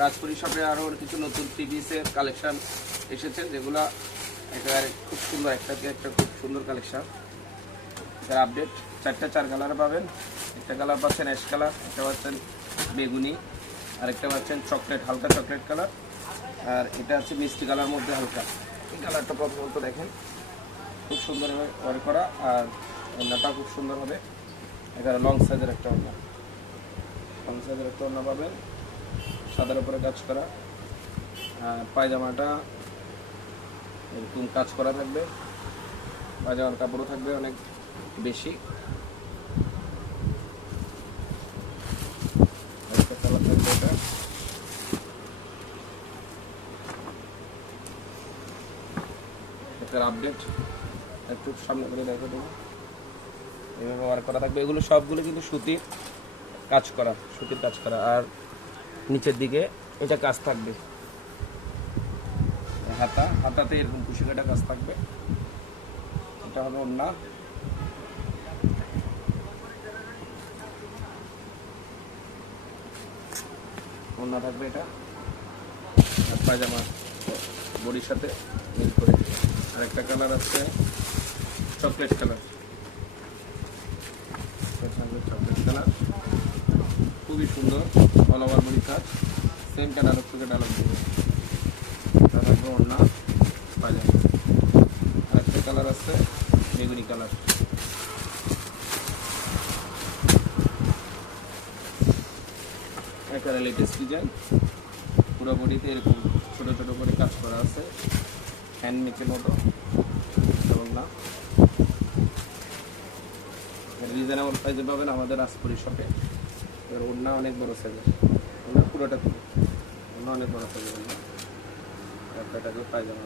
রাজপুরি শপে আরও কিছু নতুন থ্রি পিসের কালেকশান এসেছে, যেগুলো একেবারে খুব সুন্দর, একটা খুব সুন্দর কালেকশান। এটার আপডেট 4 কালারে পাবেন। একটা কালার পাচ্ছেন অ্যাশ কালার, একটা পাচ্ছেন বেগুনি, আরেকটা পাচ্ছেন চকলেট, হালকা চকলেট কালার, আর এটা হচ্ছে মিষ্টি কালার মধ্যে হালকা। এই কালারটা প্রথমত দেখেন, খুব সুন্দরভাবে ওয়ার করা, আর ওড়নাটা খুব সুন্দর হবে। এখানে লং সাইজের একটা ওড়না, লং সাইজের একটা ওড়না পাবেন, সাদার উপরে কাজ করা। আর পায়জামাটা এরকম কাজ করা থাকবে, পায়জামার কাপড়ও থাকবে অনেক বেশি। একটা কালার থাকবে এটা, এটার আপডেট একটু সামনে করে দেখো দেবো, এইভাবে ওয়ার্ক করা থাকবে। এগুলো সবগুলো কিন্তু সুতির কাজ করা, সুতির কাজ করা। আর নিচের দিকে এটা কাজ থাকবে, হাতাতে এরকম কুশি কাটা কাজ থাকবে। এটা হবে ওড়না, ওড়না থাকবে এটা, আর পায়জামা বডির সাথে মিল করে। আর একটা কালার আছে চকলেট কালার, চকলেট কালার খুবই সুন্দর, অল ওভার বডি কাজ, সেম ক্যাটালগ থেকে ডালগ দেবে। এটা থাকবে ওড়না, পায়জামা। আর একটা কালার আছে বেগুনি কালার, একটা লেটেস্ট ডিজাইন, পুরো বডিতে এরকম ছোটো ছোটো করে কাজ করা আছে, হ্যান্ড মেকের মতো। এবং না রিজনেবল প্রাইসে পাবেন আমাদের রাজপুরি শপে। এবার ওড়না অনেক বড়ো সাইজের, ওড়না পুরোটা ওড়না অনেক বড়ো সাইজের, ওড়না একটা পায়জামা।